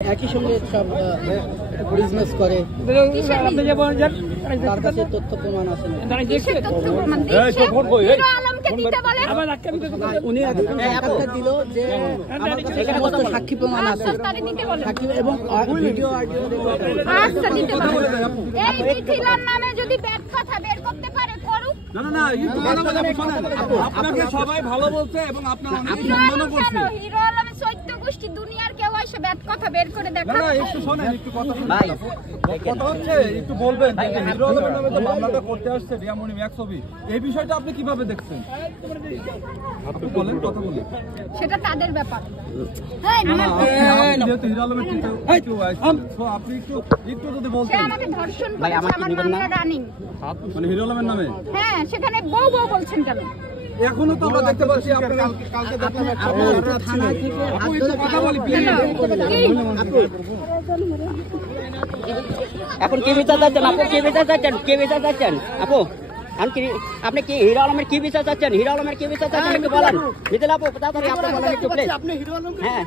একই সঙ্গে সব বিজনেস করে তার কাছে তথ্য প্রমাণ আছে উনি একটা দিল যে আমার কাছে সমস্ত সাক্ষী প্রমাণ আছে সাক্ষী এবং ভিডিও অডিও নামে যদি কথা বের করতে পারে করুক। না না না একটু ভালো কথা শুনেন, আপনাকে সবাই ভালো বলছে এবং আপনার অনেক সম্মানও করছে। হিরো আলমের চৈত্য গোষ্ঠী দুনিয়ার কেউ এসে ব্যাট কথা বের করে দেখা। না না একটু শুনেন, একটু কথা শুনুন। কথা হচ্ছে একটু বলবেন যে হিরো আলমের নামে যে মামলাটা করতে আসছে রিয়ামণি ম্যাক্স ছবি, এই বিষয়টা আপনি কিভাবে দেখছেন? আপনি বলেন, কথা বলেন। সেটা তাদের ব্যাপার। যেহেতু হিরো আলমের আপনি একটু যদি বলতেন। আমাকে ধর্ষণ করেছে, আমার মামলা রানিং। মানে হিরো আলমের নামে? হ্যাঁ, সেখানে বউ বউ বলছেন কেন? এখনো তো আমরা দেখতে পাচ্ছি আপনারা কালকে থানা থেকে কথা বলি প্লিজ। এখন কি বিচার চাচ্ছেন আপু? কি বিচার চাচ্ছেন? কি বিচার চাচ্ছেন আপু? আপনি কি হিরো আলমের কি বিচার চাচ্ছেন? হিরো আলমের কি বিচার চাচ্ছেন একটু বলেন। নিতেন আপু তাড়াতাড়ি আপনি বলেন একটু প্লিজ। আপনি হিরো আলমকে হ্যাঁ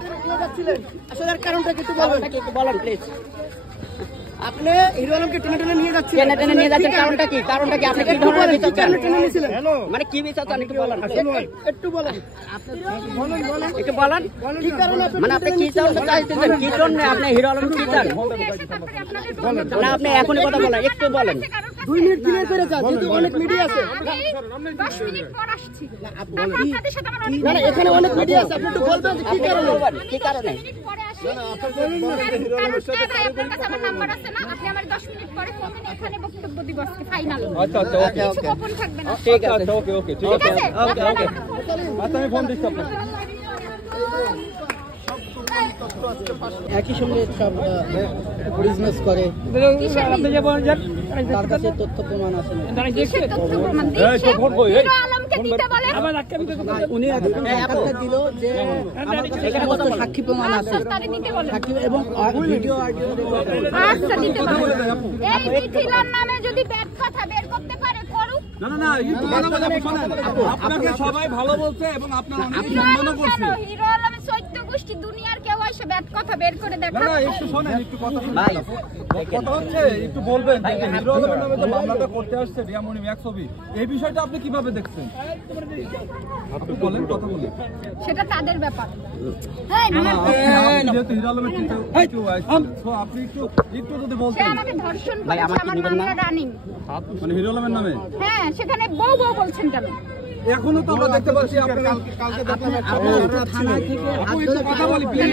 আসলে কারণটা কি একটু বলবেন? একটু বলেন প্লিজ। আপনি হিরো আলমকে টেনে টেনে নিয়ে যাচ্ছেন, টেনে টেনে নিয়ে যাচ্ছেন, কারণটা কি? কারণটা কি? আপনি কি ধরনের বিচার চান? টেনে নিয়েছিলেন মানে কি বিচার চান একটু বলেন। একটু বলেন, একটু বলেন কি কারণে মানে আপনি কি চাইতেছেন? কি জন্য আপনি হিরো আলম কি চান? না আপনি এখনই কথা বলেন, একটু বলেন। 2 মিনিট ক্লিয়ার করে যান, কিন্তু অনেক মিডিয়া আছে। 10 মিনিট পর আসছি। না না এখানে অনেক মিডিয়া আছে, আপনি একটু বলবেন কি কারণে? কি কারণে? আপনার কাছে আমার নাম্বার আছে না? আপনি আমার 10 মিনিট পরে ফোন দিন, এখানে বক্তব্য দিব আজকে ফাইনাল। আচ্ছা আচ্ছা ওকে কিছু গোপন থাকবে না। ঠিক আছে আচ্ছা ওকে ওকে ঠিক ওকে আছে। ওকে ওকে আচ্ছা আমি ফোন দিচ্ছি আপনাকে। একই সঙ্গে সব বিজনেস করে তার কাছে তথ্য প্রমাণ আছে কিসের তথ্য প্রমাণ দিচ্ছে? হিরো আলমকে দিতে বলেন। উনি একটা দিল যে আমার কাছে সমস্ত সাক্ষী প্রমাণ আছে তারে দিতে বলেন। সাক্ষী এবং ভিডিও অডিও আচ্ছা দিতে পারেন। এই মিথিলার নামে যদি ব্যাট কথা বের করতে পারে করুক। না না না একটু ভালো কথা শুনেন, আপনাকে সবাই ভালো বলছে এবং আপনার অনেক সম্মানও করছে। হিরো আলমের চৈত্য গোষ্ঠী দুনিয়ার কেউ এসে ব্যাট কথা বের করে দেখা। না না একটু শুনেন, একটু কথা শুনুন। কথা হচ্ছে একটু বলবেন যে হিরো আলমের নামে যে মামলাটা করতে আসছে রিয়ামণি ম্যাক্স ছবি, এই বিষয়টা আপনি কিভাবে দেখছেন? আপনি বলেন, কথা বলেন। সেটা তাদের ব্যাপার। যেহেতু হিরো আলমের আপনি একটু যদি বলতেন। আমাকে ধর্ষণ করেছে, আমার মামলা রানিং। মানে হিরো আলমের নামে? হ্যাঁ, সেখানে বউ বউ বলছেন কেন? এখনো তো আমরা দেখতে পাচ্ছি আপনারা কালকে থানা থেকে একটু কথা বলি প্লিজ।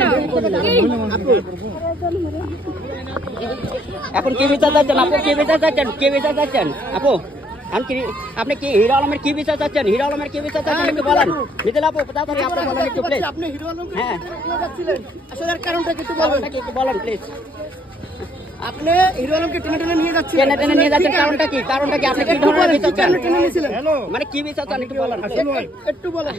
এখন কি বিচার চাচ্ছেন আপু? কি বিচার চাচ্ছেন? কি বিচার চাচ্ছেন আপু? আপনি কি হিরো আলমের কি বিচার চাচ্ছেন? হিরো আলমের কি বিচার চাচ্ছেন একটু বলেন। নিতেন আপু তাড়াতাড়ি আপনি বলেন একটু প্লিজ। আপনি হিরো আলমকে হ্যাঁ নিয়ে যাচ্ছিলেন, আসলে কারণটা কি একটু বলবেন? একটু বলেন প্লিজ। আপনি হিরো আলমকে টেনে টেনে নিয়ে যাচ্ছেন, টেনে টেনে নিয়ে যাচ্ছেন, কারণটা কি? কারণটা কি? আপনি কি ধরনের বিচার চান? টেনে নিয়েছিলেন মানে কি বিচার চান একটু বলেন। একটু বলেন,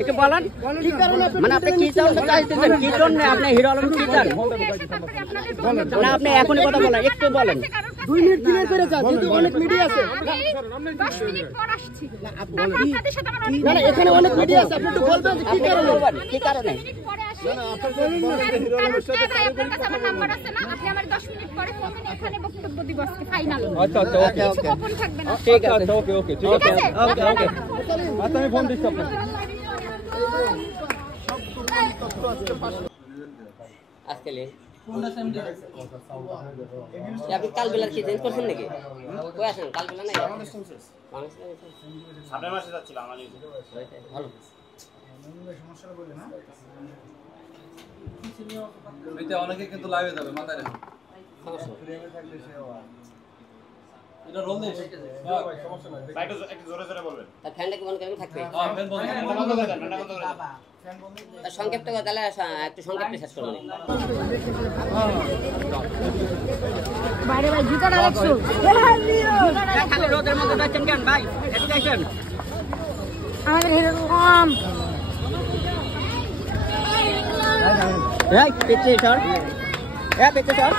একটু বলেন কি কারণে? মানে আপনি কি চাইতেছেন? কি জন্য আপনি হিরো আলম কি চান? না আপনি এখনই কথা বলেন, একটু বলেন। 2 মিনিট ক্লিয়ার করে যান, কিন্তু অনেক মিডিয়া আছে। 10 মিনিট পর আসছি। না না এখানে অনেক মিডিয়া আছে, আপনি একটু বলবেন কি কারণে? কি কারণে? পরে আসি। আপনার কাছে আমার নাম্বার আছে না? আপনি আমার 10 মিনিট পরে ফোন দিন, এখানে বক্তব্য দিব আজকে ফাইনাল। আচ্ছা আচ্ছা ওকে কিছু গোপন থাকবে না। ঠিক আছে আচ্ছা ওকে ওকে ঠিক ঠিক আছে। আছে? ওকে ওকে আচ্ছা আমি ফোন দিচ্ছি আপনাকে। আজকে আপনি কাল বেলার কি চেঞ্জ করছেন নাকি? কই আছেন? কাল বেলা নাই সামনের মাসে যাচ্ছিলাম আমার ভালো এটা অনেকে কিন্তু লাইভে যাবে, মাথায় রাখুন। এটা রোল দিস। হ্যাঁ সমস্যা নাই। সাইডে একটু জোরে জোরে বলবেন। তার ফ্যানটা কি মনে করেন থাকবে? হ্যাঁ ফ্যান বন্ধ ফ্যানটা বন্ধ করে দেন, ফ্যানটা বন্ধ করে দেন। তার সংক্ষেপটা তাহলে একটু সংক্ষেপটা শেষ করুন। বাইরে ভাই জুতাটা রাখছো। খালি রোদের মধ্যে যাচ্ছেন কেন ভাই? এদিকে আসেন। আমাদের হিরো আলম এই পিছে সর। পিছে সর।